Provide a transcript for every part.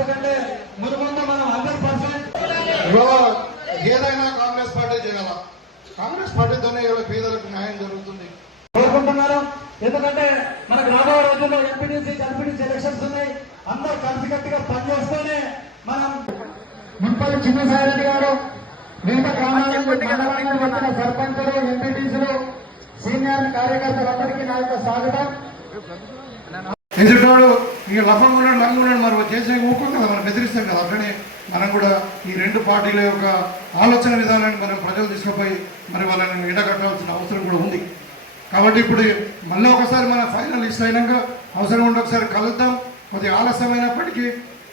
ఎందుకంటే మునుముందు మనం 100% ఏదైనా కాంగ్రెస్ పార్టీ చేయాల. కాంగ్రెస్ పార్టీతోనే పేదలకు న్యాయం జరుగుతుంది కోరుకుంటున్నారు. ఎందుకంటే మనకు రాబో రోజుల్లో ఎంపీటీసీ జడ్పీటీసీ ఎలక్షన్స్ ఉన్నాయి. అందరూ కలిసికట్టుగా పనిచేస్తేనే మనం మున్పల్లి చిన్నసాయిరెడ్డి గారు వివిధ గ్రామాలకు వచ్చిన సర్పంచులు, ఎంపీటీసీలు, సీనియర్ కార్యకర్తలందరికీ నా యొక్క స్వాగతం. ఎదుటోడు ఇక లఫం కూడా లంగు మరి చేసే ఊపం కదా, మనం బెదిరిస్తాం కదా. అట్లనే మనం కూడా ఈ రెండు పార్టీల యొక్క ఆలోచన విధానాన్ని మనం ప్రజలు తీసుకుపోయి మరి వాళ్ళని ఎండగట్టాల్సిన అవసరం కూడా ఉంది. కాబట్టి ఇప్పుడు మళ్ళీ ఒకసారి మన ఫైనల్ లిస్ట్ అయినాక అవసరం ఉండి ఒకసారి కలుద్దాం. కొద్దిగా ఆలస్యమైనప్పటికీ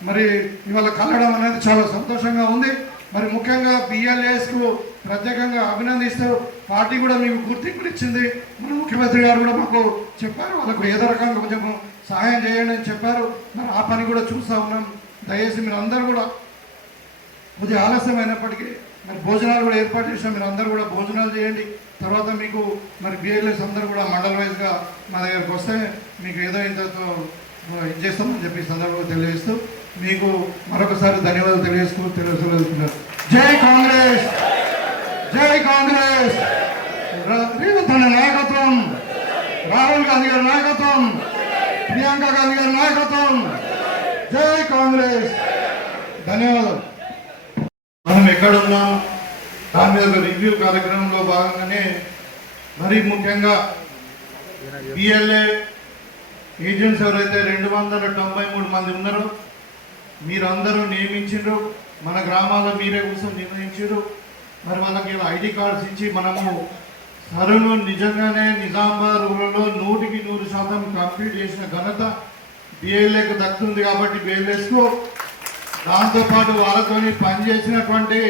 మరి ఇవాళ కలవడం అనేది చాలా సంతోషంగా ఉంది. మరి ముఖ్యంగా బిఎల్ఏఎస్కు ప్రత్యేకంగా అభినందిస్తూ పార్టీ కూడా మీకు గుర్తింపుని ఇచ్చింది. మన ముఖ్యమంత్రి గారు కూడా మాకు చెప్పారు, వాళ్ళకు ఏదో రకంగా కొంచెం సహాయం చేయండి అని చెప్పారు. మరి ఆ పని కూడా చూస్తూ ఉన్నాం. దయచేసి మీరు అందరూ కూడా కొద్దిగా ఆలస్యమైనప్పటికీ మరి భోజనాలు కూడా ఏర్పాటు చేసాం. మీరు అందరూ కూడా భోజనాలు చేయండి. తర్వాత మీకు మరి బిఎల్ఎస్ అందరూ కూడా మండల్ వైజ్గా మా దగ్గరకు వస్తే మీకు ఏదో ఇంతతో ఇది చేస్తామని చెప్పి సందర్భంగా తెలియజేస్తూ మీకు మరొకసారి ధన్యవాదాలు తెలియజేస్తున్నారు. జై కాంగ్రెస్, జై కాంగ్రెస్. రేవంత్ అన్న నాయకత్వం, రాహుల్ గాంధీ గారి నాయకత్వం, ప్రియాంక గాంధీ గారి నాయకత్వం. జై కాంగ్రెస్. ధన్యవాదాలు. మనం ఎక్కడున్నాం దాని మీద రివ్యూ కార్యక్రమంలో భాగంగానే మరీ ముఖ్యంగా బిఎల్ఏ ఏజెంట్స్ ఎవరైతే 293 మంది ఉన్నారో మీరందరూ నియమించారు. మన గ్రామాల్లో మీరే కోసం నిర్ణయించారు. మరి వాళ్ళకి ఐడి కార్డ్స్ ఇచ్చి మనము సరును నిజంగానే నిజామాబాద్ రూరల్లో 100% కంప్లీట్ చేసిన ఘనత బిఎల్ఏకు దక్కుతుంది. కాబట్టి బిఎల్ఏస్కు దాంతోపాటు వాళ్ళతో పనిచేసినటువంటి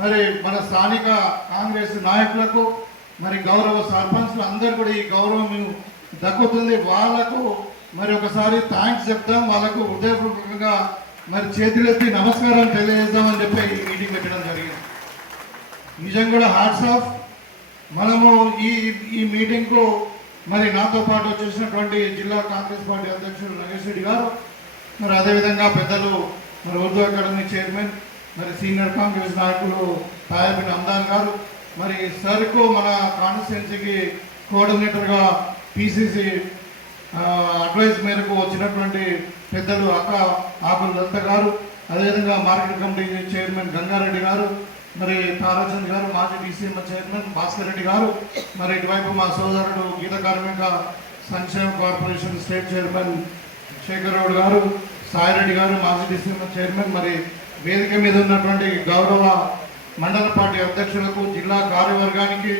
మరి మన స్థానిక కాంగ్రెస్ నాయకులకు మరి గౌరవ సర్పంచ్లు అందరూ కూడా ఈ గౌరవం దక్కుతుంది. వాళ్లకు మరి ఒకసారి థ్యాంక్స్ చెప్తాం. వాళ్ళకు హృదయపూర్వకంగా మరి చేతులెత్తి నమస్కారం తెలియజేద్దామని చెప్పి ఈ మీటింగ్ పెట్టడం జరిగింది. నిజంగా కూడా హ్యాట్స్ ఆఫ్. మనము ఈ మీటింగ్కు మరి నాతో పాటు వచ్చేసినటువంటి జిల్లా కాంగ్రెస్ పార్టీ అధ్యక్షుడు నగేష్ రెడ్డి గారు, మరి అదేవిధంగా పెద్దలు మరి ఉర్దూ అకాడమీ చైర్మన్ మరి సీనియర్ కాంగ్రెస్ నాయకులు తాయాబిన్ అమ్దాన్ గారు, మరి సర్కు మన కాన్స్టిట్యున్సీకి కోఆర్డినేటర్గా పిసిసి అడ్వైస్ మేరకు వచ్చినటువంటి పెద్దలు అక్క ఆకుల లలిత గారు, అదేవిధంగా మార్కెట్ కమిటీ చైర్మన్ గంగారెడ్డి గారు, మరి తారాచంద్ గారు, మాజీ డీసీఎం చైర్మన్ భాస్కర్ రెడ్డి గారు, మరి ఇటువైపు మా సోదరుడు గీత కార్మిక సంక్షేమ corporation state chairman Shekhar Rao గారు, సాయిరెడ్డి గారు, మాజీ డీసీఎం చైర్మన్, మరి వేదిక మీద ఉన్నటువంటి గౌరవ మండల పార్టీ అధ్యక్షులకు, జిల్లా కార్యవర్గానికి,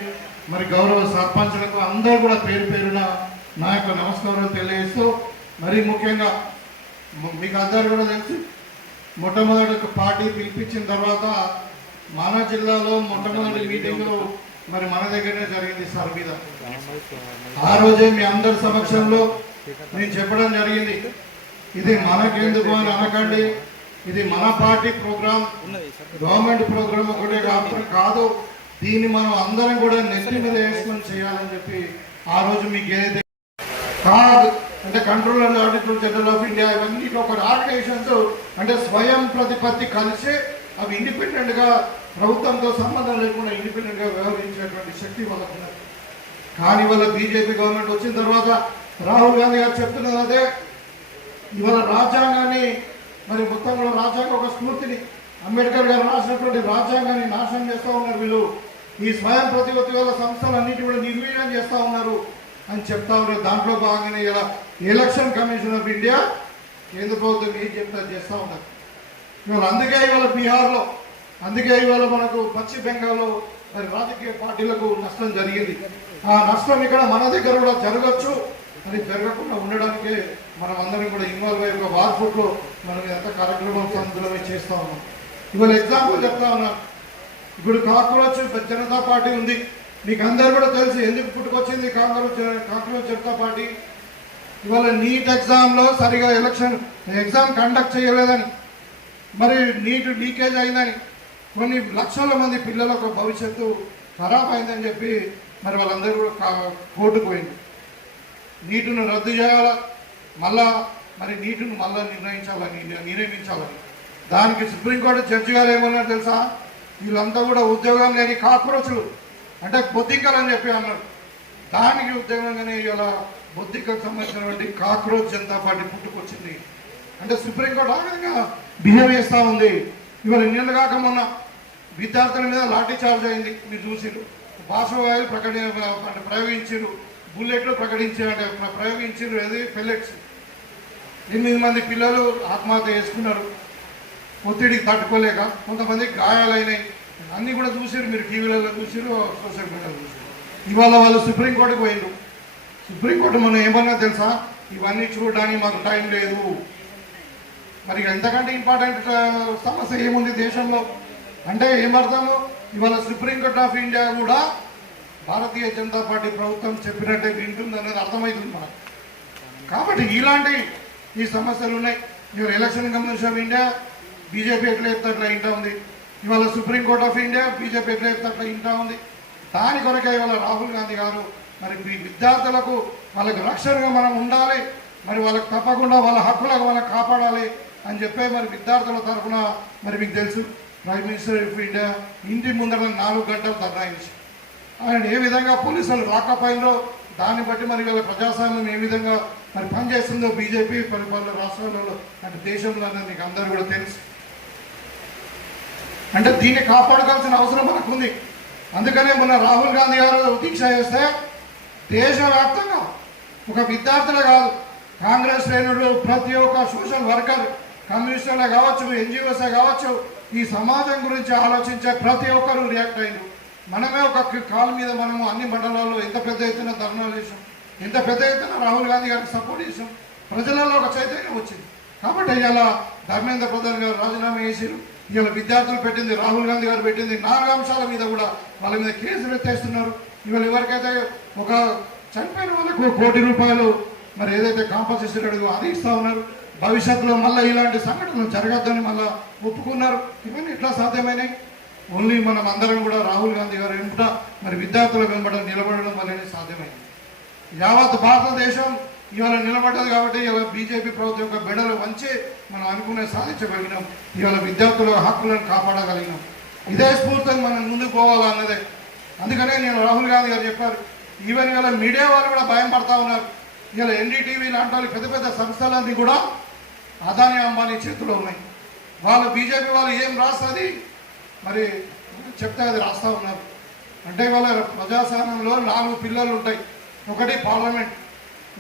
మరి గౌరవ సర్పంచులకు అందరూ కూడా పేరు పేరున నా యొక్క నమస్కారాలు తెలియజేస్తూ, మరీ ముఖ్యంగా మీకు అందరూ కూడా తెలుసు, మొట్టమొదటి పార్టీ పిలిపించిన తర్వాత మన జిల్లాలో మొట్టమొదటి మీటింగ్ మరి మన దగ్గరనే జరిగింది సార్ మీద. ఆ రోజే మీ అందరి సమక్షంలో నేను చెప్పడం జరిగింది, ఇది మనకెందుకు అని అనకండి, ఇది మన పార్టీ ప్రోగ్రాం, గవర్నమెంట్ ప్రోగ్రాం ఒకటే కాదు, దీన్ని మనం అందరం కూడా నెత్తి మీద వేసుకొని చేయాలని చెప్పి ఆ రోజు మీకు ఏదైతే కాదు అంటే controller and auditor general of India ఇవన్నీ ఒక ఆర్గనైజేషన్స్ అంటే స్వయం ప్రతిపత్తి కలిసి అవి ఇండిపెండెంట్గా ప్రభుత్వంతో సంబంధం లేకుండా ఇండిపెండెంట్గా వ్యవహరించేటువంటి శక్తి వాళ్ళకు ఉన్నది. కానీ వాళ్ళ బీజేపీ గవర్నమెంట్ వచ్చిన తర్వాత రాహుల్ గాంధీ గారు చెప్తున్నది అదే, ఇవాళ రాజ్యాంగాన్ని మరి మొత్తం కూడా రాజ్యాంగ ఒక స్ఫూర్తిని అంబేద్కర్ గారు రాసినటువంటి రాజ్యాంగాన్ని నాశనం చేస్తూ ఉన్నారు వీళ్ళు. ఈ స్వయం ప్రతిపత్తి వల్ల సంస్థలన్నిటి కూడా నిర్వీర్యం చేస్తూ ఉన్నారు అని చెప్తా ఉన్నారు. దాంట్లో భాగంగానే ఇలా ఎలక్షన్ కమిషన్ ఆఫ్ ఇండియా కేంద్ర ప్రభుత్వం ఏం చెప్తా చేస్తూ ఉన్నారు. ఇవాళ అందుకే ఇవాళ బీహార్లో, అందుకే ఇవాళ మనకు పశ్చిమ బెంగాల్లో మరి రాజకీయ పార్టీలకు నష్టం జరిగింది. ఆ నష్టం ఇక్కడ మన దగ్గర కూడా జరగచ్చు, అది జరగకుండా ఉండడానికే మనం అందరం కూడా ఇన్వాల్వ్ అయ్యి ఒక వార్పుట్లో మనం ఎంత కార్యక్రమం సందులో చేస్తూ ఉన్నాం. ఇవాళ ఎగ్జాంపుల్ చెప్తా ఉన్నాం, ఇప్పుడు కాక్రోచ్ జనతా పార్టీ ఉంది, మీకు అందరు కూడా తెలుసు ఎందుకు పుట్టుకొచ్చింది కాక్రోచ్ జనతా పార్టీ. ఇవాళ నీట్ ఎగ్జామ్లో సరిగా ఎగ్జామ్ కండక్ట్ చేయలేదని, మరి నీట్ లీకేజ్ అయిందని, కొన్ని లక్షల మంది పిల్లలకు భవిష్యత్తు ఖరాబ్ అయిందని చెప్పి మరి వాళ్ళందరూ కూడా కోర్టుకు పోయింది. నీటును రద్దు చేయాలా, మళ్ళా మరి నీటిని మళ్ళీ నియమించాలని. దానికి సుప్రీంకోర్టు జడ్జి గారు ఏమన్నారు తెలుసా? వీళ్ళంతా కూడా ఉద్యోగం లేని కాక్రోచులు, అంటే బొద్దింకలు అని చెప్పి అన్నారు. దానికి ఉద్యోగంగానే ఇలా బొద్దింకకు సంబంధించినటువంటి కాక్రోచ్ జనతా పార్టీ పుట్టుకొచ్చింది. అంటే సుప్రీంకోర్టు ఆ విధంగా బిహేవ్ చేస్తూ ఉంది. ఇవాళ ఎన్నిళ్ళు కాక మొన్న విద్యార్థుల మీద లాఠీ చార్జ్ అయింది, మీరు చూసిరు. బాష్పవాయువులు ప్రయోగించారు, బుల్లెట్లు ప్రయోగించారు, అది పెల్లెట్స్. 8 మంది పిల్లలు ఆత్మహత్య చేసుకున్నారు ఒత్తిడికి తట్టుకోలేక. కొంతమంది గాయాలైనాయి. అన్నీ కూడా చూసారు, మీరు టీవీలలో చూసారు, సోషల్ మీడియాలో చూసారు. ఇవాళ వాళ్ళు సుప్రీంకోర్టుకు పోయిండ్రు. సుప్రీంకోర్టు మనం ఏమన్నా తెలుసా? ఇవన్నీ చూడడానికి మాకు టైం లేదు. మరి ఎంతకంటే ఇంపార్టెంట్ సమస్య ఏముంది దేశంలో అంటే ఏమర్థము? ఇవాళ సుప్రీంకోర్టు ఆఫ్ ఇండియా కూడా భారతీయ జనతా పార్టీ ప్రభుత్వం చెప్పినట్టే వింటుంది అనేది అర్థమవుతుంది మనకు. కాబట్టి ఇలాంటి ఈ సమస్యలు ఉన్నాయి. ఇవాళ election commission of India BJP ఎట్లా చెప్తే అట్లా ఇంటా ఉంది. ఇవాళ సుప్రీంకోర్టు ఆఫ్ ఇండియా బీజేపీ ఎట్లా చెప్తే అట్లా ఇంటా ఉంది. దాని కొరకే ఇవాళ రాహుల్ గాంధీ గారు మరి విద్యార్థులకు వాళ్ళకి రక్షణగా మనం ఉండాలి, మరి వాళ్ళకి తప్పకుండా వాళ్ళ హక్కులకు మనం కాపాడాలి అని చెప్పే మరి విద్యార్థుల తరఫున మరి మీకు తెలుసు ప్రైమ్ మినిస్టర్ ఆఫ్ ఇండియా ఇంటి ముందర 4 గంటలు ధర్నాయించి ఆయన ఏ విధంగా పోలీసులు రాకపోయినో దాన్ని బట్టి మరి వీళ్ళ ప్రజాస్వామ్యం ఏ విధంగా మరి పనిచేస్తుందో బీజేపీ పరిపాలన రాష్ట్రాలలో అంటే దేశంలో మీకు అందరూ కూడా తెలుసు. అంటే దీన్ని కాపాడుకోవాల్సిన అవసరం మనకు ఉంది. అందుకనే మొన్న రాహుల్ గాంధీ గారు దీక్ష చేస్తే దేశవ్యాప్తంగా ఒక విద్యార్థులే కాదు, కాంగ్రెస్ శ్రేణులు, ప్రతి ఒక్క సోషల్ వర్కర్, కమ్యూనిస్టులే కావచ్చు, ఎన్జిఓసే కావచ్చు, ఈ సమాజం గురించి ఆలోచించే ప్రతి ఒక్కరూ రియాక్ట్ అయ్యారు. మనమే ఒక కాల్ మీద మనము అన్ని మండలాల్లో ఎంత పెద్ద ఎత్తున ధర్నాలు చేసాం, ఎంత పెద్ద ఎత్తున రాహుల్ గాంధీ గారికి సపోర్ట్ చేసాం. ప్రజలలో ఒక చైతన్యం వచ్చింది. కాబట్టి ఇలా ధర్మేంద్ర ప్రధాన్ గారు రాజీనామా చేశారు. ఇవాళ విద్యార్థులు పెట్టింది, రాహుల్ గాంధీ గారు పెట్టింది 4 అంశాల మీద కూడా వాళ్ళ మీద కేసులు ఎత్తేస్తున్నారు. ఇవాళ ఎవరికైతే ఒక చనిపోయిన వాళ్ళకు ₹1 కోటి మరి ఏదైతే కాంపన్సేషన్ అడిగో అది ఇస్తూ ఉన్నారు. భవిష్యత్తులో మళ్ళీ ఇలాంటి సంఘటనలు జరగద్దని మళ్ళీ ఒప్పుకున్నారు. ఇవన్నీ ఎట్లా సాధ్యమైనాయి? ఓన్లీ మనం అందరం కూడా రాహుల్ గాంధీ గారు వెంట మరి విద్యార్థుల వెంబడ నిలబడడం వల్లనే సాధ్యమైంది. యావత్ భారతదేశం ఇవాళ నిలబడ్డది. కాబట్టి ఇవాళ బీజేపీ ప్రభుత్వం యొక్క బెడలు వంచి మనం అనుకునే సాధించగలిగినాం. ఇవాళ విద్యార్థుల హక్కులను కాపాడగలిగినాం. ఇదే స్ఫూర్తిని మనం ముందుకు పోవాలన్నదే. అందుకనే నేను రాహుల్ గాంధీ గారు చెప్పారు. ఈవెన్ ఇవాళ మీడియా వాళ్ళు కూడా భయం పడతా ఉన్నారు. ఇవాళ ఎన్డీటీవీ లాంటి వాళ్ళు పెద్ద పెద్ద సంస్థలన్నీ కూడా అదానీ అంబానీ చేతిలో ఉన్నాయి. వాళ్ళు బీజేపీ వాళ్ళు ఏం రాస్తుంది మరి చెప్తే అది రాస్తూ ఉన్నారు. అంటే వాళ్ళ ప్రజాస్వామ్యంలో 4 పిల్లలు ఉంటాయి. ఒకటి పార్లమెంట్,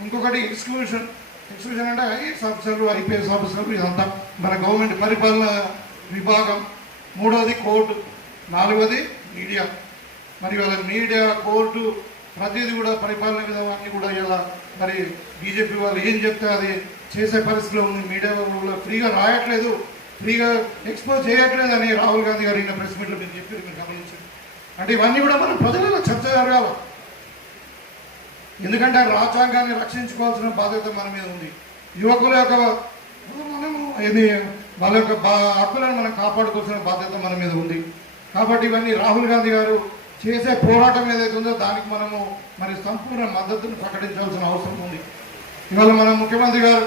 ఇంకొకటి ఎగ్జిక్యూషన్ అంటే ఐఏఎస్ ఆఫీసర్లు, ఐపీఎస్ ఆఫీసర్లు, ఇదంతా మన గవర్నమెంట్ పరిపాలన విభాగం. 3వది కోర్టు, 4వది మీడియా. మరి వాళ్ళ మీడియా, కోర్టు ప్రతిదీ కూడా పరిపాలన విధానాన్ని కూడా ఇలా మరి బీజేపీ వాళ్ళు ఏం చెప్తే అది చేసే పరిస్థితిలో ఉంది. మీడియా వాళ్ళు ఫ్రీగా రాయట్లేదు, ఫ్రీగా ఎక్స్పోజ్ చేయట్లేదు అని రాహుల్ గాంధీ గారు ప్రెస్ మీట్లో మీరు చెప్పారు, మీరు గమనించండి. అంటే ఇవన్నీ కూడా మనం ప్రజలలో చర్చ జరగాలి. ఎందుకంటే రాజ్యాంగాన్ని రక్షించుకోవాల్సిన బాధ్యత మన మీద ఉంది. యువకుల యొక్క మనము వాళ్ళ యొక్క హక్కులను మనం కాపాడుకోవాల్సిన బాధ్యత మన మీద ఉంది. కాబట్టి ఇవన్నీ రాహుల్ గాంధీ గారు చేసే పోరాటం ఏదైతే ఉందో దానికి మనము మరి సంపూర్ణ మద్దతును ప్రకటించాల్సిన అవసరం ఉంది. ఇవాళ మన ముఖ్యమంత్రి గారు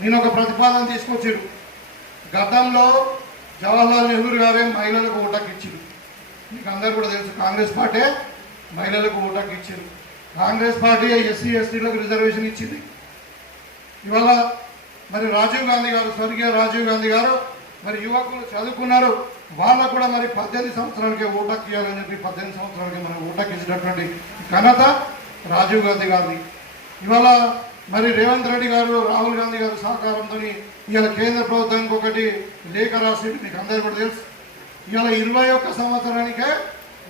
నేను ఒక ప్రతిపాదన తీసుకొచ్చారు. గతంలో జవహర్లాల్ నెహ్రూ గారే మహిళలకు ఓటాకు ఇచ్చారు. మీకు అందరూ కూడా తెలుసు, కాంగ్రెస్ పార్టీ మహిళలకు ఓటాకు ఇచ్చారు. కాంగ్రెస్ పార్టీ ఎస్సీ ఎస్టీలకు రిజర్వేషన్ ఇచ్చింది. ఇవాళ మరి రాజీవ్ గాంధీ గారు, స్వర్గీయ రాజీవ్ గాంధీ గారు మరి యువకులు చదువుకున్నారు, వాళ్ళకు కూడా మరి 18 సంవత్సరాలకే ఓటాకు ఇవ్వాలని చెప్పి 18 సంవత్సరాలకి మనం ఓటాకు ఇచ్చినటువంటి ఘనత రాజీవ్ గాంధీ గారిది. ఇవాళ మరి రేవంత్ రెడ్డి గారు, రాహుల్ గాంధీ గారు సహకారంతో ఇవాళ కేంద్ర ప్రభుత్వానికి ఒకటి లేఖ రాసి మీకు అందరూ కూడా తెలుసు. ఇవాళ 21 సంవత్సరానికే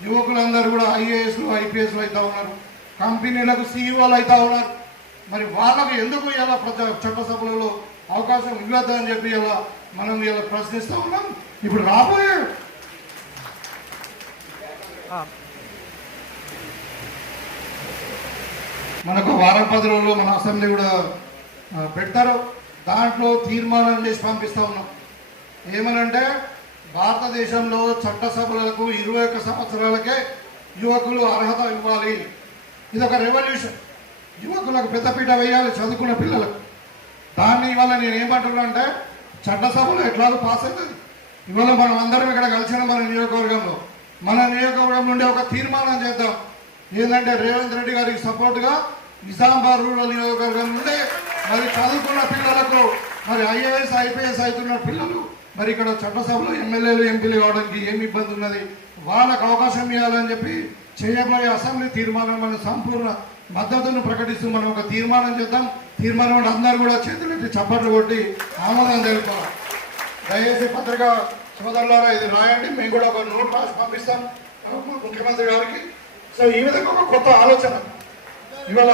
యువకులందరూ కూడా ఐఏఎస్లు, ఐపీఎస్లు అవుతా ఉన్నారు, కంపెనీలకు సీఈఓలు అవుతా ఉన్నారు. మరి వాళ్ళకు ఎందుకు ఇలా చట్టసభలలో అవకాశం ఇవ్వద్దని చెప్పి ఇలా మనం ఇలా ప్రశ్నిస్తూ ఉన్నాం. ఇప్పుడు రాబోయే మనకు వారం 10 రోజుల్లో మన అసెంబ్లీ కూడా పెడతారు. దాంట్లో తీర్మానం చేసి పంపిస్తూ ఉన్నాం. ఏమనంటే భారతదేశంలో చట్టసభలకు 21 సంవత్సరాలకే యువకులు అర్హత ఇవ్వాలి. ఇది ఒక రెవల్యూషన్. యువకులకు పెద్దపీట వేయాలి, చదువుకున్న పిల్లలకు. దాన్ని ఇవాళ నేను ఏమంటున్నా అంటే చట్టసభలో ఎట్లాగో పాస్ అవుతుంది. ఇవాళ మనం అందరం ఇక్కడ కలిసిన మన నియోజకవర్గం నుండి ఒక తీర్మానం చేద్దాం. ఏంటంటే రేవంత్ రెడ్డి గారికి సపోర్ట్గా నిజామాబాద్ రూరల్ నియోజకవర్గం నుండి మరి చదువుకున్న పిల్లలకు మరి ఐఏఎస్ ఐపీఎస్ అవుతున్న పిల్లలు మరి ఇక్కడ చట్టసభలో ఎమ్మెల్యేలు ఎంపీలు కావడానికి ఏమి ఇబ్బంది ఉన్నది, వాళ్ళకు అవకాశం ఇవ్వాలని చెప్పి చేయబోయే అసెంబ్లీ తీర్మానం మన సంపూర్ణ మద్దతును ప్రకటిస్తూ మనం ఒక తీర్మానం చేద్దాం. తీర్మానం అందరూ కూడా చేతులెత్తి చప్పట్లు కొట్టి ఆమోదం తెలుపుకోవాలి. దయచేసి పత్రికా సోదరులారా ఇది రాయండి, మేము కూడా ఒక నోట్ రాసి పంపిస్తాం ముఖ్యమంత్రి గారికి. సో ఈ విధంగా ఒక కొత్త ఆలోచన ఇవాళ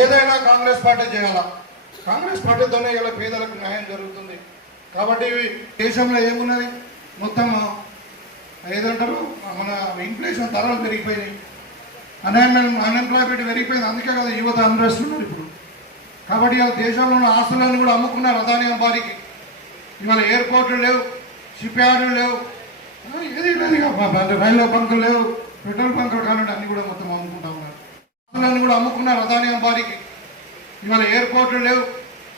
ఏదైనా కాంగ్రెస్ పార్టీ చేయాలా, కాంగ్రెస్ పార్టీతోనే ఇలా పేదలకు న్యాయం జరుగుతుంది. కాబట్టి దేశంలో ఏమున్నది మొత్తం ఏదంటారు మన ఇన్ఫ్లేషన్ ధరలు పెరిగిపోయినాయి, అన్ఎంప్లాయ్మెంట్ పెరిగిపోయింది. అందుకే కదా యువత అన్రెస్ట్ ఉన్నారు ఇప్పుడు. కాబట్టి ఇవాళ దేశంలో ఉన్న ఆస్తులను కూడా అమ్ముకున్నారు అదాని అంబానీకి. ఇవాళ ఎయిర్పోర్ట్లు లేవు, షిప్ యార్డులు లేవు, ఏది లేదు, రైల్వే బంకులు లేవు, పెట్రోల్ బంకులు కానివ్వండి అన్ని కూడా మొత్తం అమ్ముకుంటా ఉన్నారు. ఆస్తులను కూడా అమ్ముకున్నారు అదాని అంబానీకి. ఇవాళ ఎయిర్పోర్ట్లు లేవు,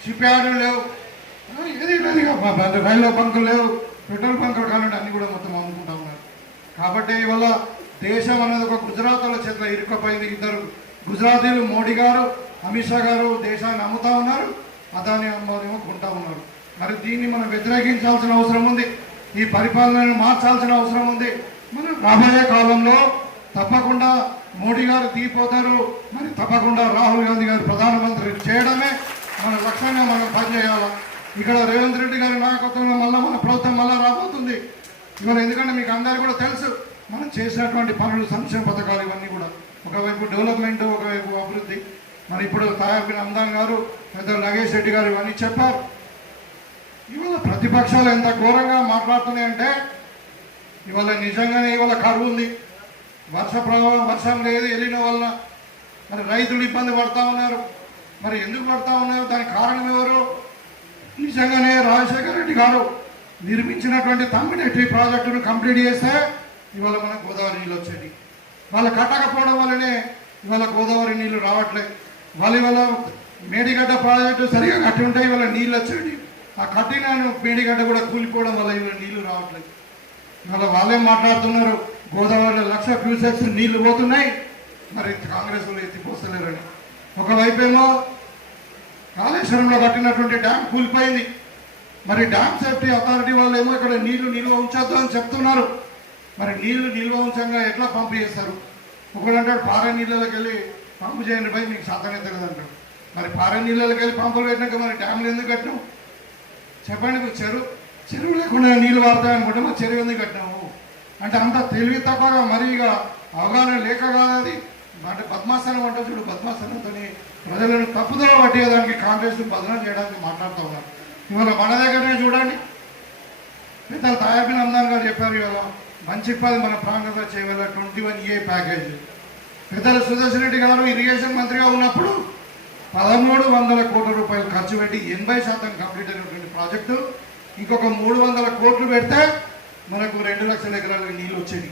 షిప్ యార్డులు లేవు, ఏది లేదు, రైల్వే బంకులు లేవు, పెట్రోల్ బంకులు కానివ్వండి అన్ని కూడా మొత్తం అమ్ముకుంటా ఉన్నారు. కాబట్టి ఇవాళ దేశం అనేది ఒక గుజరాతీల చేతిలో ఇరుక్కుపోయింది. ఇద్దరు గుజరాతీలు మోడీ గారు అమిత్ షా గారు దేశాన్ని అమ్ముతా ఉన్నారు, అదాని అంబానీమో కొంటా ఉన్నారు. మరి దీన్ని మనం వ్యతిరేకించాల్సిన అవసరం ఉంది, ఈ పరిపాలనను మార్చాల్సిన అవసరం ఉంది. మనం రాబోయే కాలంలో తప్పకుండా మోడీ గారు దిగిపోతారు, మరి తప్పకుండా రాహుల్ గాంధీ గారు ప్రధానమంత్రి చేయడమే మన లక్ష్యంగా మనం పనిచేయాలి. ఇక్కడ రేవంత్ రెడ్డి గారి నాయకత్వంలో మళ్ళీ మన ప్రభుత్వం మళ్ళీ రాబోతుంది. ఇవాళ ఎందుకంటే మీకు అందరికీ కూడా తెలుసు మనం చేసినటువంటి పనులు, సంక్షేమ పథకాలు ఇవన్నీ కూడా ఒకవైపు డెవలప్మెంట్, ఒకవైపు అభివృద్ధి. మరి ఇప్పుడు తాయార్బిన్ అమ్దాన్ గారు, పెద్ద నగేష్ రెడ్డి గారు ఇవన్నీ చెప్పారు. ఇవాళ ప్రతిపక్షాలు ఎంత ఘోరంగా మాట్లాడుతున్నాయంటే ఇవాళ నిజంగానే ఇవాళ కరువు ఉంది, వర్షం లేదు వెళ్ళిన వల్ల మరి రైతులు ఇబ్బంది పడతా ఉన్నారు. మరి ఎందుకు పడతా ఉన్నారు, దానికి కారణం ఎవరు? నిజంగానే రాజశేఖర రెడ్డి గారు నిర్మించినటువంటి తమ్మినేటి ప్రాజెక్టును కంప్లీట్ చేస్తే ఇవాళ మనకు గోదావరి నీళ్ళు వచ్చేది. వాళ్ళు కట్టకపోవడం వల్లనే ఇవాళ గోదావరి నీళ్ళు రావట్లేదు. ఇవాళ మేడిగడ్డ ప్రాజెక్టు సరిగా కట్టి ఉంటే ఇవాళ నీళ్ళు వచ్చేది. ఆ కట్టిన మేడిగడ్డ కూడా కూలిపోవడం వల్ల ఇవాళ నీళ్లు రావట్లేదు. ఇవాళ వాళ్ళే మాట్లాడుతున్నారు గోదావరిలో 1,00,000 క్యూసెక్స్ నీళ్లు పోతున్నాయి, మరి కాంగ్రెస్ వాళ్ళు ఎత్తిపోస్తలేరని. ఒకవైపేమో కాళేశ్వరంలో కట్టినటువంటి డ్యామ్ కూలిపోయింది. మరి డ్యామ్ సేఫ్టీ అథారిటీ వాళ్ళు ఏమో ఇక్కడ నీళ్లు నిల్వ ఉంచొద్దు అని చెప్తున్నారు. మరి నీళ్లు నిల్వ ఉంచంగా ఎట్లా పంపు చేస్తారు? ఒకడంటాడు పారే నీళ్ళకి వెళ్ళి పంపు చేయండి పోయి మీకు సాధన తెలియదంటాడు. మరి పారే నీళ్ళకి వెళ్ళి పంపులు పెట్టినాక మరి డ్యామ్లు ఎందుకు కట్టినావు చెప్పండి? మీకు చెరువు లేకుండా నీళ్ళు వాడతాయనుకుంటే మరి చెరువు ఎందుకు కట్టినావు అంటే అంత తెలివి తక్కువగా మరి ఇక అవగాహన లేక కాదు అది. అంటే పద్మాసనం అంటే చూడు, పద్మాసనంతో ప్రజలను తప్పుదల పట్టేదానికి కాంగ్రెస్ బదనం చేయడానికి మాట్లాడుతూ ఉన్నారు. ఇవాళ మన దగ్గరనే చూడండి, పెద్దలు తాయార్బిన్ అమ్దాన్ గారు చెప్పారు ఇవాళ మంచిప్పాది మన ప్రాంతంలో చేయగల 21A ప్యాకేజ్. పెద్దలు సుదర్శన్ రెడ్డి గారు ఇరిగేషన్ మంత్రిగా ఉన్నప్పుడు 1,300 కోట్ల రూపాయలు ఖర్చు పెట్టి 80% కంప్లీట్ అయినటువంటి ప్రాజెక్టు. ఇంకొక 300 కోట్లు పెడితే మనకు 2 లక్షల ఎకరాలకు నీళ్ళు వచ్చేది.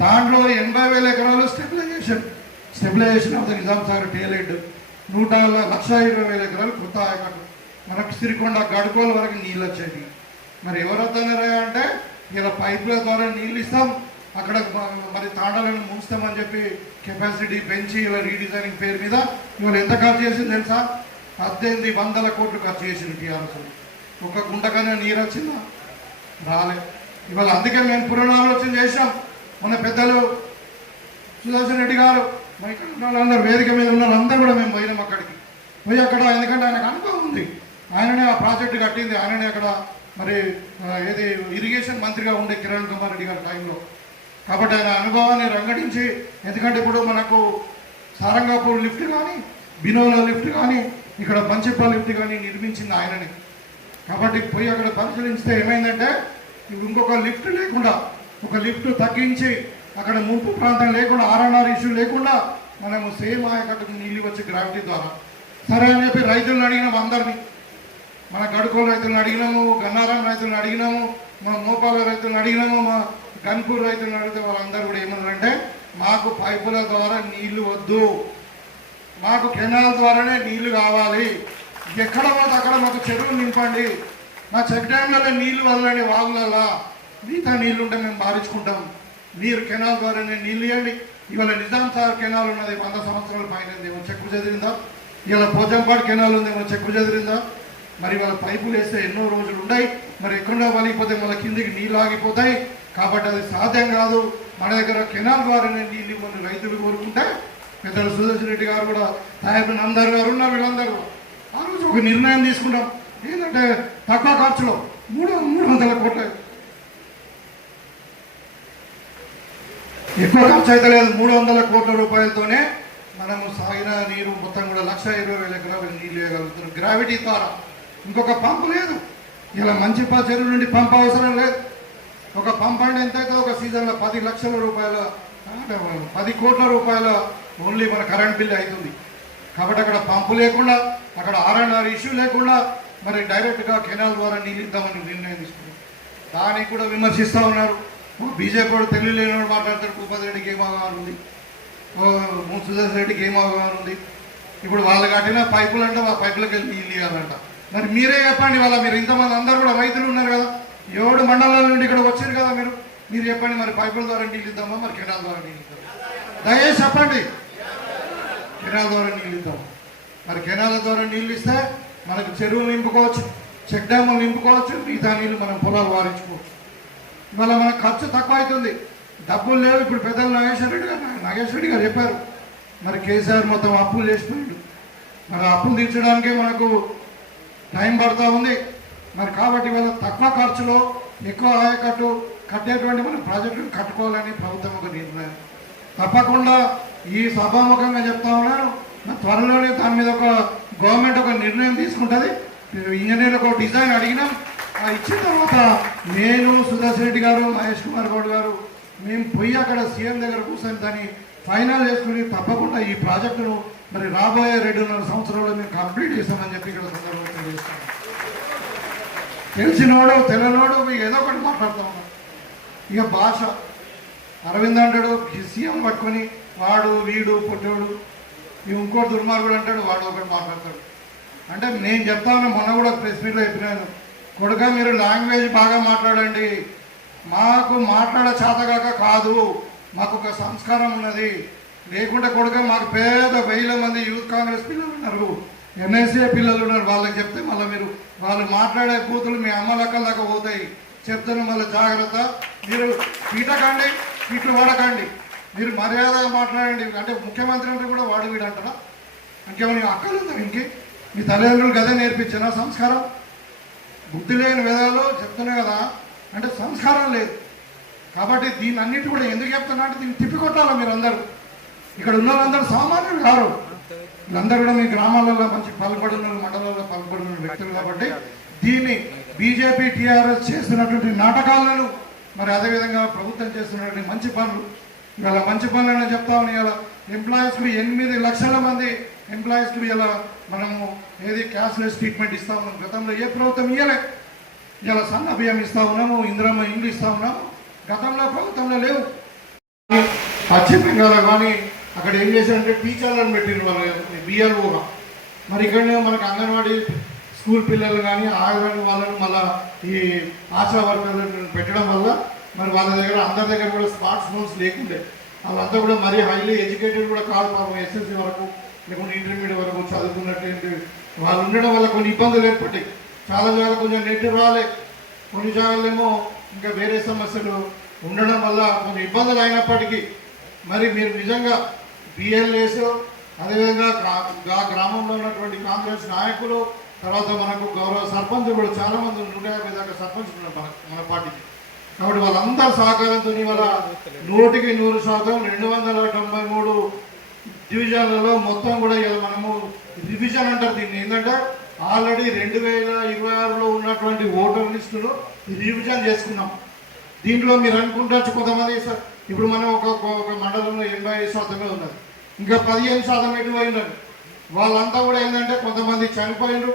దాంట్లో 80,000 ఎకరాలు stabilisation of the Nizam Sagar టేలెడ్, 1,20,000 ఎకరాలు కొత్త ఆయకట్టు, మనకు సిరికొండ గడుకోల వరకు నీళ్ళు వచ్చేది. మరి ఎవరు వద్దన్నారా అంటే ఇలా పైపుల ద్వారా నీళ్ళు ఇస్తాం, అక్కడ మరి తాండాలను ముంచుతామని చెప్పి కెపాసిటీ పెంచి ఇలా రీడిజైనింగ్ పేరు మీద ఇవాళ ఎంత ఖర్చు చేసింది తెలుసా? 1800 కోట్లు ఖర్చు చేసింది టీఆర్ఎస్. ఒక గుంటకన్నా నీరు వచ్చిందా? రాలే. ఇవాళ అందుకే మేము పునరాలోచన చేసాం. మన పెద్దలు సుదర్శన్ రెడ్డి గారు మరి ఇక్కడ ఉన్న వాళ్ళందరూ వేదిక మీద ఉన్న వాళ్ళందరూ కూడా మేము పోయినాం అక్కడికి. పోయి అక్కడ ఎందుకంటే ఆయనకు అనుభవం ఉంది, ఆయననే ఆ ప్రాజెక్టు కట్టింది, ఆయననే అక్కడ మరి ఏది ఇరిగేషన్ మంత్రిగా ఉండే కిరణ్ కుమార్ రెడ్డి గారి టైంలో. కాబట్టి ఆయన అనుభవాన్ని రంగడించి, ఎందుకంటే ఇప్పుడు మనకు సారంగాపూర్ లిఫ్ట్ కానీ, బినోలా లిఫ్ట్ కానీ, ఇక్కడ బంచిప్ప లిఫ్ట్ కానీ నిర్మించింది ఆయనని. కాబట్టి పోయి అక్కడ పరిశీలిస్తే ఏమైందంటే ఇంకొక లిఫ్ట్ లేకుండా, ఒక లిఫ్ట్ తగ్గించి అక్కడ ముంపు ప్రాంతం లేకుండా, ఆర్ఎన్ఆర్ ఇష్యూ లేకుండా మనము సేమ్ ఆయకట్టుకు నీళ్ళు వచ్చి గ్రావిటీ ద్వారా సరే అని చెప్పి రైతులను అడిగినాము. అందరినీ మన గడుకోల రైతులను అడిగినాము, గన్నారం రైతులను అడిగినాము, మా మోపాల రైతులను అడిగినాము, మా గన్పూర్ రైతులను అడిగితే వాళ్ళందరూ కూడా ఏమన్నారంటే మాకు పైపుల ద్వారా నీళ్లు వద్దు, మాకు కెనాల్ ద్వారానే నీళ్లు కావాలి, ఎక్కడ పోతే అక్కడ మాకు చెరువులు నింపండి, మా చెక్ డ్యాంలలో నీళ్లు వదలండి, వాగులలో మిగతా నీళ్లు ఉంటే మేము బారించుకుంటాం, మీరు కెనాల్ ద్వారానే నీళ్ళు ఇవ్వండి. ఇవాళ నిజాం సార్ కెనాల్ ఉన్నది 100 సంవత్సరాల పైన ఏమో చెక్కు చెదిరిందా, ఇలా పోచంపాడు కెనాల్ ఉందేమో చెక్కు చెదిరిందా, మరి వాళ్ళ పైపులు వేస్తే ఎన్నో రోజులు ఉన్నాయి, మరి ఎక్కడో వలిగిపోతే మళ్ళీ కిందికి నీళ్ళు ఆగిపోతాయి, కాబట్టి అది సాధ్యం కాదు. మన దగ్గర కెనాల్ ద్వారానే నీళ్ళు ఇవ్వని రైతులు కోరుకుంటే పెద్దలు సుదర్శన్ రెడ్డి గారు కూడా సాహెబ్ అందరు గారు ఉన్నారు, వీళ్ళందరూ ఆ రోజు ఒక నిర్ణయం తీసుకున్నాం. ఏంటంటే తక్కువ ఖర్చులో 300 కోట్ల, ఎక్కువ ఖర్చు అయితే లేదు, 300 కోట్ల రూపాయలతోనే మనము సాగిన నీరు మొత్తం కూడా 1,20,000 ఎకరాలకు నీళ్ళు వేయగలుగుతున్నాం గ్రావిటీ ద్వారా. ఇంకొక పంపు లేదు, ఇలా మంచిపా చెరువు నుండి పంప్ అవసరం లేదు. ఒక పంప్ అంటే ఎంతైతే ఒక సీజన్లో 10 లక్షల రూపాయల 10 కోట్ల రూపాయల ఓన్లీ మన కరెంట్ బిల్ అవుతుంది. కాబట్టి అక్కడ పంపు లేకుండా, అక్కడ R&R ఇష్యూ లేకుండా మరి డైరెక్ట్గా కెనాల్ ద్వారా నీళ్ళు ఇద్దామని నిర్ణయం తీసుకున్నాం. దానికి కూడా విమర్శిస్తూ ఉన్నారు. బీజేపీ వాడు తెలుగు లేనివాడు మాట్లాడతాడు, భూపతి రెడ్డికి ఏం అవగాహన ఉంది, సుదర్శన్ రెడ్డికి ఏం అవగాహన ఉంది. ఇప్పుడు వాళ్ళు కట్టిన పైపులు అంటే ఆ పైపులకి వెళ్ళి నీళ్ళు ఇవ్వాలంట. మరి మీరే చెప్పండి, వాళ్ళ మీరు ఇంతమంది అందరూ కూడా రైతులు ఉన్నారు కదా, 7 మండలాల నుండి ఇక్కడ వచ్చారు కదా, మీరు చెప్పండి, మరి పైపుల ద్వారా నీళ్ళు ఇద్దామా, మరి కెనాల్ ద్వారా నీళ్ళు ఇద్దామా? దయచేసి చెప్పండి, కెనాల్ ద్వారా నీళ్ళు ఇద్దాం. మరి కెనాల్ ద్వారా నీళ్ళు ఇస్తే మనకు చెరువులు నింపుకోవచ్చు, చెక్ డ్యాములు నింపుకోవచ్చు, మిగతా నీళ్ళు మనం పొలాలు వారించుకోవచ్చు. ఇవాళ మనకు ఖర్చు తక్కువ అవుతుంది, డబ్బులు లేవు. ఇప్పుడు పెద్దలు నాగేశ్వర రెడ్డి గారు చెప్పారు, మరి కేసీఆర్ మొత్తం అప్పులు చేసిపోయాడు, మరి అప్పులు తీర్చడానికే మనకు టైం పడుతూ ఉంది. మరి కాబట్టి ఇవాళ తక్కువ ఖర్చులో ఎక్కువ ఆయకట్టు కట్టేటువంటి మనం ప్రాజెక్టులు కట్టుకోవాలని ప్రభుత్వం ఒక నిర్ణయం. తప్పకుండా ఈ సభాముఖంగా చెప్తా ఉన్నాను, త్వరలోనే దాని మీద ఒక గవర్నమెంట్ ఒక నిర్ణయం తీసుకుంటుంది. ఇంజనీర్లకు ఒక డిజైన్ అడిగినాం, ఇచ్చిన తర్వాత నేను సుదర్శన్ రెడ్డి గారు, మహేష్ కుమార్ గౌడ్ గారు మేము పోయి అక్కడ సీఎం దగ్గర కూర్చొని దాన్ని ఫైనల్ చేసుకుని తప్పకుండా ఈ ప్రాజెక్టును మరి రాబోయే 2.5 సంవత్సరాల్లో మేము కంప్లీట్ చేస్తామని చెప్పి ఇక్కడ సందర్భంగా చేస్తాం. తెలిసినోడు తెలియనోడు ఏదో ఒకటి మాట్లాడుతూ ఉన్నాడు. ఇక భాష అరవింద్ అంటాడు, సీఎం పట్టుకొని వాడు వీడు పుట్టోడు, ఇంకోటి దుర్మార్గుడు అంటాడు, వాడు ఒకటి మాట్లాడతాడు. అంటే నేను చెప్తా ఉన్నా, మొన్న కూడా ప్రెస్ మీట్లో చెప్పినాను, కొడుక మీరు లాంగ్వేజ్ బాగా మాట్లాడండి, మాకు మాట్లాడ చేతగాక కాదు, మాకు ఒక సంస్కారం ఉన్నది. లేకుంటే కొడుక మాకు పేద 1000 మంది యూత్ కాంగ్రెస్ పిల్లలు ఉన్నారు, NSA పిల్లలు ఉన్నారు, వాళ్ళకి చెప్తే మళ్ళీ మీరు వాళ్ళు మాట్లాడే కూతులు మీ అమ్మలక్కల దాకా పోతాయి. చెప్తాను మళ్ళీ జాగ్రత్త, మీరు పీటకండి, ఇట్లు వాడకండి, మీరు మర్యాదగా మాట్లాడండి. అంటే ముఖ్యమంత్రి అంటే కూడా వాడు వీడు అంటారా? ఇంకేమైనా అక్కలు ఉందా? ఇంకే మీ తల్లిదండ్రులు గదే నేర్పించినా సంస్కారం? బుద్ధి లేని వేదాలు చెప్తున్నాయి కదా, అంటే సంస్కారం లేదు. కాబట్టి దీన్ని అన్నిటి కూడా ఎందుకు చెప్తున్నా అంటే దీన్ని తిప్పికొట్టాలా. మీరు అందరూ ఇక్కడ ఉన్న వాళ్ళందరూ సామాన్యులు కారు, వీళ్ళందరూ కూడా మీ గ్రామాలలో మంచి పలుపడున్న మండలాల్లో పలుపడున్న వ్యక్తులు. కాబట్టి దీన్ని బీజేపీ TRS చేస్తున్నటువంటి నాటకాలను, మరి అదేవిధంగా ప్రభుత్వం చేస్తున్నటువంటి మంచి పనులు, ఇవాళ మంచి పనులని చెప్తా ఉన్నాయి. ఇవాళ ఎంప్లాయీస్కి 8 లక్షల మంది ఎంప్లాయీస్కి ఇలా మనము ఏది క్యాష్లెస్ ట్రీట్మెంట్ ఇస్తా ఉన్నాం. గతంలో ఏ ప్రభుత్వం ఇవ్వలే. ఇలా సన్న బియ్యం ఇస్తా ఉన్నాము, ఇందిరమ్మ ఇండ్లు ఇస్తా ఉన్నాము, గతంలో ప్రభుత్వంలో లేవు. పశ్చిమ బెంగాల్ కానీ అక్కడ ఏం చేశారంటే టీచర్లను పెట్టిన వాళ్ళు BLOగా. మరి ఇక్కడనే మనకు అంగన్వాడీ స్కూల్ పిల్లలు కానీ ఆడవాళ్ళని వాళ్ళని మళ్ళీ ఈ ఆశా వర్కర్లను పెట్టడం వల్ల మరి వాళ్ళ దగ్గర అందరి దగ్గర కూడా స్మార్ట్ ఫోన్స్ లేకుండే, వాళ్ళంతా కూడా మరీ హైలీ ఎడ్యుకేటెడ్ కూడా కాదు పాపం, SSC వరకు లేకుంటే ఇంటర్మీడియట్ వరకు చదువుకున్నట్టు వాళ్ళు ఉండడం వల్ల కొన్ని ఇబ్బందులు ఏర్పడ్డాయి. చాలా జాగాలు కొంచెం నెట్ రాలే, కొన్ని జాగాలేమో ఇంకా వేరే సమస్యలు ఉండడం వల్ల కొన్ని ఇబ్బందులు అయినప్పటికీ మరి మీరు నిజంగా BLAs అదేవిధంగా గ్రామంలో ఉన్నటువంటి కాంగ్రెస్ నాయకులు, తర్వాత మనకు గౌరవ సర్పంచ్ కూడా చాలామంది 150 దాకా సర్పంచ్ ఉన్నారు మన పార్టీకి. కాబట్టి వాళ్ళందరూ సహకారంతో ఇవాళ 100% 293 డివిజన్లలో మొత్తం కూడా ఇలా మనము రివిజన్ అంటారు దీన్ని. ఏంటంటే ఆల్రెడీ 2026లో ఉన్నటువంటి ఓటర్ లిస్టులో రివిజన్ చేసుకున్నాం. దీంట్లో మీరు అనుకుంటారు కొంతమంది ఇప్పుడు మనం ఒక మండలంలో 85% ఉన్నది, ఇంకా 15% ఎటు పోయినది. వాళ్ళంతా కూడా ఏంటంటే కొంతమంది చనిపోయినారు,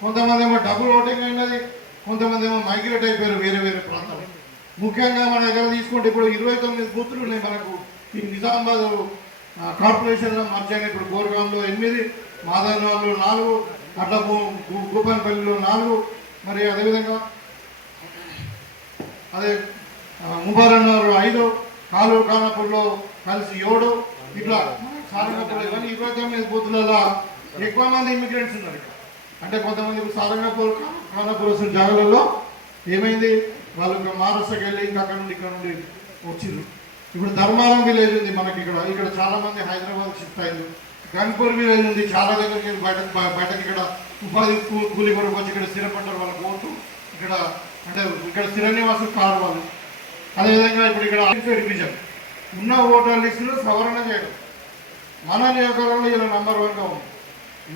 కొంతమంది ఏమో డబుల్ ఓటింగ్ అయినది, కొంతమంది ఏమో మైగ్రేట్ అయిపోయారు వేరే వేరే ప్రాంతాలు. ముఖ్యంగా మన దగ్గర తీసుకుంటే ఇప్పుడు 29 బూతులు ఉన్నాయి మనకు ఈ నిజామాబాద్ కార్పొరేషన్లో మార్చాను. ఇప్పుడు గోరగాంలో 8, మాదనలో 4, అట్లా గూపన్పల్లిలో 4, మరి అదేవిధంగా అదే ముబారన్నూరు 5, కాలూరు ఖానాపూర్లో కలిసి 7, ఇట్లా సారంగపూర్ ఇవన్నీ 29 బూతులలో ఎక్కువ మంది ఇమిగ్రెంట్స్ ఉన్నారు. అంటే కొంతమంది సారంగపూర్ ఖానాపూర్ వచ్చిన జాగాలలో ఏమైంది, వాళ్ళు మహారాష్ట్రకి వెళ్ళి ఇంకా అక్కడ నుండి ఇక్కడ నుండి వచ్చింది. ఇప్పుడు ధర్మారం విలేజ్ ఉంది మనకి ఇక్కడ చాలా మంది హైదరాబాద్ షిఫ్ట్ అయ్యారు. గన్పూర్ విలేజ్ ఉంది, చాలా దగ్గరికి బయటకి ఇక్కడ ఉపాధి కూలి కొరకు వచ్చి ఇక్కడ స్థిరపడ్డారు. వాళ్ళ కోర్టు ఇక్కడ అంటే ఇక్కడ స్థిర నివాసం కారు వాళ్ళు. అదేవిధంగా ఇప్పుడు ఇక్కడ రివిజన్ ఉన్న ఓటర్ లిస్టులు సవరణ చేయడం మన నియోజకవర్గంలో ఇలా నంబర్ 1గా ఉంది.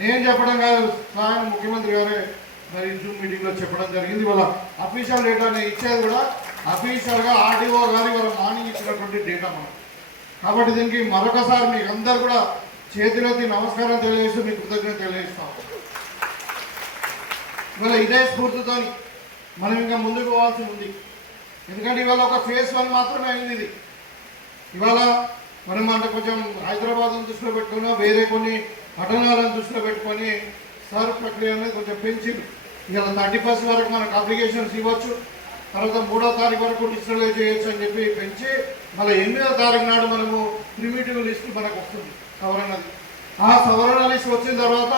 నేను చెప్పడం కాదు, స్వయం ముఖ్యమంత్రి గారే మరి జూమ్ మీటింగ్లో చెప్పడం జరిగింది. వాళ్ళ అఫీషియల్ డేటాని ఇచ్చేది కూడా అఫీషియల్గా ఆర్డీఓ గారి వాళ్ళ మార్నింగ్ ఇచ్చినటువంటి డేటా మనం. కాబట్టి దీనికి మరొకసారి మీకు అందరు కూడా చేతులెత్తి నమస్కారం తెలియజేస్తూ మీకు కృతజ్ఞత తెలియజేస్తాం. ఇవాళ ఇదే స్ఫూర్తితో మనం ఇంకా ముందుకు పోవాల్సి ఉంది. ఎందుకంటే ఇవాళ ఒక ఫేజ్ 1 మాత్రమే అయింది ఇది. ఇవాళ మనం అంటే కొంచెం హైదరాబాద్ను దృష్టిలో పెట్టుకున్నా వేరే కొన్ని పట్టణాలను దృష్టిలో పెట్టుకొని సర్ ప్రక్రియ అనేది కొంచెం పెంచి ఇవాళ 31st వరకు మనకు అప్లికేషన్స్ ఇవ్వచ్చు, తర్వాత 3వ తారీఖు వరకు డిజిటలైజ్ చేయొచ్చు అని చెప్పి పెంచి మళ్ళీ 8వ తారీఖు నాడు మనము ప్రిమిటివ్ లిస్ట్ మనకు వస్తుంది సవరణది. ఆ సవరణ లిస్ట్ వచ్చిన తర్వాత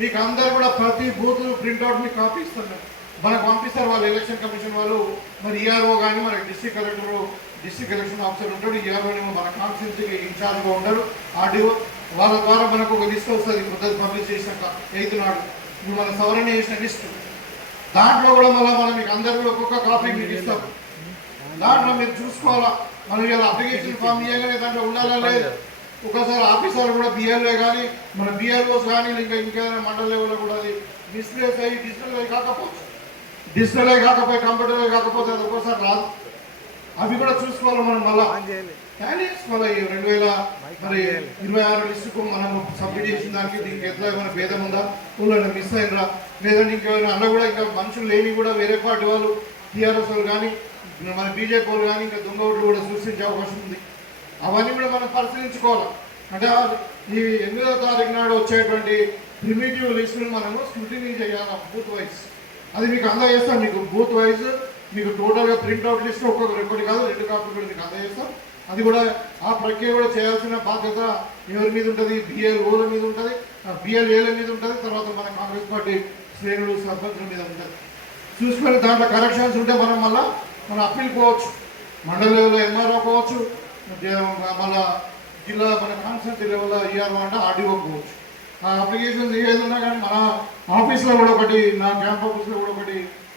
మీకు అందరు కూడా ప్రతి బూత్ ప్రింట్అవుట్ మీకు కాపీ ఇస్తారు, మనకు పంపిస్తారు వాళ్ళు ఎలక్షన్ కమిషన్ వాళ్ళు. మరి ఈఆర్ఓ కానీ మనకి డిస్ట్రిక్ట్ ఎలక్షన్ ఆఫీసర్ ఉంటాడు, ఈఆర్ఓ మన కాన్స్టిట్యూన్సీకి ఇన్ఛార్జ్గా ఉంటాడు, ఆర్డీఓ. వాళ్ళ ద్వారా మనకు ఒక లిస్ట్ వస్తుంది కొత్తది పబ్లిష్ చేసినాక 8వ నాడు ఇప్పుడు మన సవరణ చేసిన లిస్ట్. దాంట్లో కూడా మనం మీకు అందరు కూడా ఒక్కొక్క కాపీ మీకు ఇస్తాం. దాంట్లో మీరు చూసుకోవాలా, మనం ఇలా అప్లికేషన్ ఫామ్ చేయగానే దాంట్లో ఉండాలా లేదు. ఒకసారి ఆఫీసర్ కూడా బిఎల్ఏ కానీ మన బిఎల్ఓస్ కానీ ఇంకేదైనా మండల లెవెల్లో కూడా అది డిస్ప్లేస్ అయ్యి డిజిటల్ కాకపోతే కంప్యూటర్ కాకపోతే అది ఒక్కోసారి రాదు. అవి కూడా చూసుకోవాలి మనం. మళ్ళీ మళ్ళీ 2026 లిస్టుకు మనం సబ్మిట్ చేసిన దానికి దీనికి ఎట్లా ఏమైనా భేదం ఉందా, ఊళ్ళో మిస్ అయినరా లేదంటే ఇంకేమైనా అలా కూడా ఇంకా మనుషులు లేని కూడా వేరే పార్టీ వాళ్ళు టీఆర్ఎస్ వాళ్ళు కానీ మన బీజేపీ వాళ్ళు కానీ ఇంకా దొంగ ఓట్లు కూడా సృష్టించే అవకాశం ఉంది. అవన్నీ కూడా మనం పరిశీలించుకోవాలి. అంటే ఈ 8వ తారీఖు నాడు వచ్చేటువంటి ప్రిమిటివ్ లిస్టులు మనము స్క్రూటినీ చేయాలి బూత్ వైజ్. అది మీకు అందజేస్తాం. మీకు బూత్ వైజ్ మీకు టోటల్గా ప్రింట్అవుట్ లిస్ట్ ఒకటి కాదు 2 కాపీలు కూడా మీకు అందజేస్తాం. అది కూడా ఆ ప్రక్రియ కూడా చేయాల్సిన బాధ్యత ఎవరి మీద ఉంటుంది, బిఎల్ఓల మీద ఉంటుంది, బిఎల్ఏల మీద ఉంటుంది, తర్వాత మన కాంగ్రెస్ పార్టీ శ్రేణులు సర్పంచుల మీద ఉంటుంది. చూసుకొని దాంట్లో కరెక్షన్స్ ఉంటే మనం మన అప్పీల్ పోవచ్చు, మండల లెవెల్లో ఎంఆర్ఓ పోవచ్చు, మళ్ళా జిల్లా మన కాన్స్టిట్యూన్సీ లెవెల్లో ఈఆర్ఓ అంటే ఆర్డీఓ పోవచ్చు. ఆ అప్లికేషన్స్ ఏది ఉన్నా కానీ మన ఆఫీస్లో కూడా ఒకటి, నా క్యాంప్ ఆఫీస్లో కూడా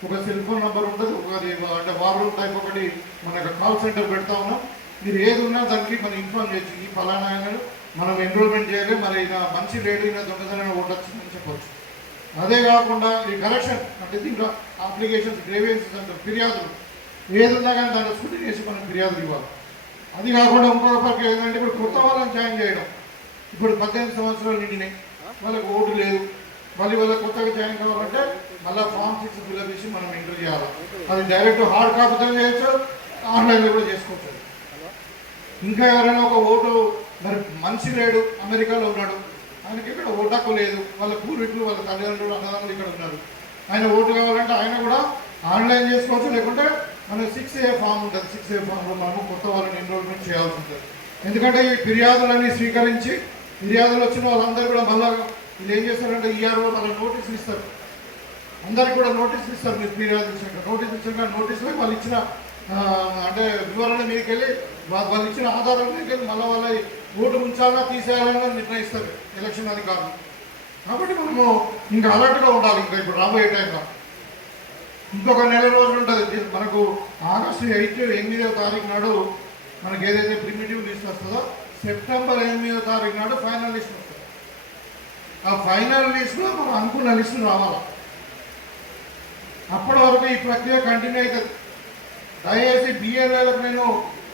ఒక సెల్ ఫోన్ నెంబర్ ఉంటుంది, ఒకటి అంటే వార్ రూమ్ టైప్ ఒకటి మనకు కాల్ సెంటర్ పెడతా ఉన్నాం. మీరు ఏది ఉన్నా దానికి మనం ఇన్ఫార్మ్ చేయొచ్చు, ఈ ఫలానా మనం ఎన్రోల్మెంట్ చేయాలి, మరి ఈయన మంచి లేడీ ఈయన దొంగతనం ఓటు వచ్చిందని చెప్పవచ్చు. అదే కాకుండా ఈ కరెక్షన్ అంటే దీంట్లో అప్లికేషన్స్ గ్రేవియన్సెస్ అంటారు, ఫిర్యాదులు ఏది ఉన్నా కానీ దాంట్లో స్కూటీ చేసి మనం ఫిర్యాదులు ఇవ్వాలి. అది కాకుండా ఇంకొక ప్రక్రియ ఏంటంటే ఇప్పుడు కొత్త వాళ్ళని జాయిన్ చేయడం. ఇప్పుడు 18 సంవత్సరాలు నిండినాయి, వాళ్ళకి ఓటు లేదు, మళ్ళీ వాళ్ళకి కొత్తగా జాయిన్ కావాలంటే మళ్ళీ ఫామ్ 6 ఫిల్అప్ చేసి మనం ఎంటర్ చేయాలి. అది డైరెక్ట్ హార్డ్ కాపీతో చేయొచ్చు, ఆన్లైన్లో కూడా చేసుకోవచ్చు. ఇంకా ఎవరైనా ఒక ఓటు మరి మనిషి లేడు, అమెరికాలో ఉన్నాడు, ఆయనకి ఇక్కడ ఓటు హక్కు లేదు, వాళ్ళ పూర్వీకులు వాళ్ళ తల్లిదండ్రులు అన్నదమ్ములు ఇక్కడ ఉన్నారు, ఆయన ఓటు కావాలంటే ఆయన కూడా ఆన్లైన్ చేసుకోవచ్చు. లేకుంటే మన 6A ఫామ్ ఉంటుంది, 6A ఫామ్లో మనము కొత్త వాళ్ళని ఎన్రోల్మెంట్ చేయాల్సి ఉంటుంది. ఎందుకంటే ఈ ఫిర్యాదులన్నీ స్వీకరించి ఫిర్యాదులు వచ్చిన వాళ్ళందరూ కూడా మళ్ళీ వీళ్ళు ఏం చేస్తారంటే ఈఆర్ఓ వాళ్ళ నోటీసులు ఇస్తారు, అందరికి కూడా నోటీసులు ఇస్తారు. మీరు ఫిర్యాదు ఇచ్చాక నోటీసులో వాళ్ళు ఇచ్చిన అంటే వివరణ మీదకి వెళ్ళి వాళ్ళు ఇచ్చిన ఆధారం మీదకి వెళ్ళి మళ్ళీ వాళ్ళ ఓటు ఉంచాలా తీసేయాలని నిర్ణయిస్తారు ఎలక్షన్ అధికారులు. కాబట్టి మనము ఇంకా అలర్ట్గా ఉండాలి. ఇంకా ఇప్పుడు రాబోయే టైంలో ఇంకొక నెల రోజులు ఉంటుంది మనకు. ఆగస్టు 8వ తారీఖు నాడు మనకు ఏదైతే ప్రిమిటివ్ లిస్ట్ వస్తుందో సెప్టెంబర్ 8వ తారీఖు నాడు ఫైనల్ లిస్ట్ వస్తుంది. ఆ ఫైనల్ లిస్ట్లో మనం అనుకున్న లిస్టు రావాలి. అప్పటి వరకు ఈ ప్రక్రియ కంటిన్యూ అవుతుంది. దయచేసి బిఎల్ఏలకు నేను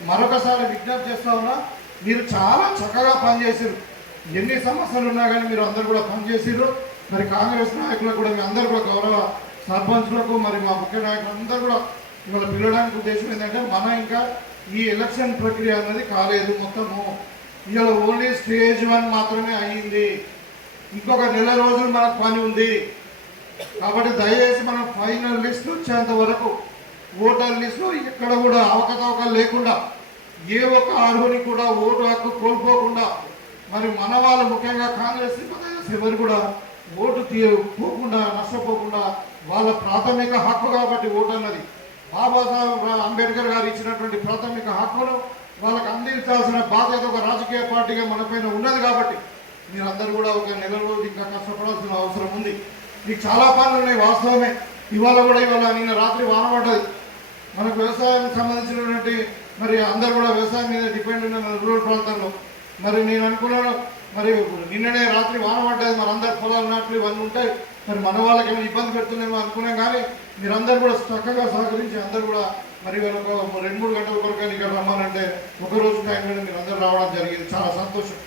మరొకసారి విజ్ఞప్తి చేస్తా ఉన్నా, మీరు చాలా చక్కగా పనిచేసారు. ఎన్ని సమస్యలు ఉన్నా కానీ మీరు అందరు కూడా పనిచేసారు. మరి కాంగ్రెస్ నాయకులకు కూడా మీ అందరు కూడా గౌరవ సర్పంచ్లకు మరి మా ముఖ్య నాయకులు అందరూ కూడా ఇవాళ పిలవడానికి ఉద్దేశం ఏంటంటే మన ఇంకా ఈ ఎలక్షన్ ప్రక్రియ అన్నది కాలేదు. మొత్తము ఇవాళ ఓన్లీ స్టేజ్ 1 మాత్రమే అయ్యింది. ఇంకొక నెల రోజులు మనకు పని ఉంది. కాబట్టి దయచేసి మనం ఫైనల్ లిస్ట్ వచ్చేంత వరకు ఓటర్ లిస్టులో ఎక్కడ కూడా అవకతవకలు లేకుండా, ఏ ఒక్క అర్హుని కూడా ఓటు హక్కు కోల్పోకుండా, మరి మన వాళ్ళు ముఖ్యంగా కాంగ్రెస్ ఎవరు కూడా ఓటు పోకుండా నష్టపోకుండా, వాళ్ళ ప్రాథమిక హక్కు కాబట్టి ఓటు అన్నది బాబాసాహెబ్ అంబేద్కర్ గారు ఇచ్చినటువంటి ప్రాథమిక హక్కును వాళ్ళకి అందించాల్సిన బాధ్యత ఒక రాజకీయ పార్టీగా మన పైన ఉన్నది. కాబట్టి మీరందరూ కూడా ఒక నెల రోజులు ఇంకా కష్టపడాల్సిన అవసరం ఉంది. మీకు చాలా పనులు ఉన్నాయి, వాస్తవమే. ఇవాళ నిన్న రాత్రి వాన పడ్డది. మనకు వ్యవసాయం సంబంధించినటువంటి మరి అందరూ కూడా వ్యవసాయం మీద డిపెండ్ ఉన్న రూరల్ ప్రాంతాల్లో. మరి నేను అనుకున్నాను, మరి నిన్ననే రాత్రి వాన పడ్డది, మరి అందరు పొలాలు నాట్లు ఇవన్నీ ఉంటాయి, మరి మన వాళ్ళకి ఏమైనా ఇబ్బంది పెడుతుందేమో అనుకున్నాం. కానీ మీరందరూ కూడా చక్కగా సహకరించి అందరూ కూడా మరి ఒక 2-3 గంటల వరకు ఇక్కడ రమ్మానంటే ఒక రోజు టైంలో మీరు అందరూ రావడం జరిగింది. చాలా సంతోషం.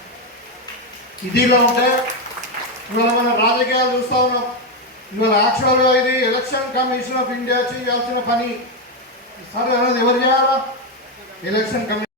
ఇదిలో ఉంటే ఇవాళ మన రాజకీయాలు చూస్తూ ఉన్నాం. ఇవాళ యాక్చువల్గా ఇది ఎలక్షన్ కమిషన్ ఆఫ్ ఇండియా చేయాల్సిన పని. సరే అనేది ఎవరు చేయాలా? Election commission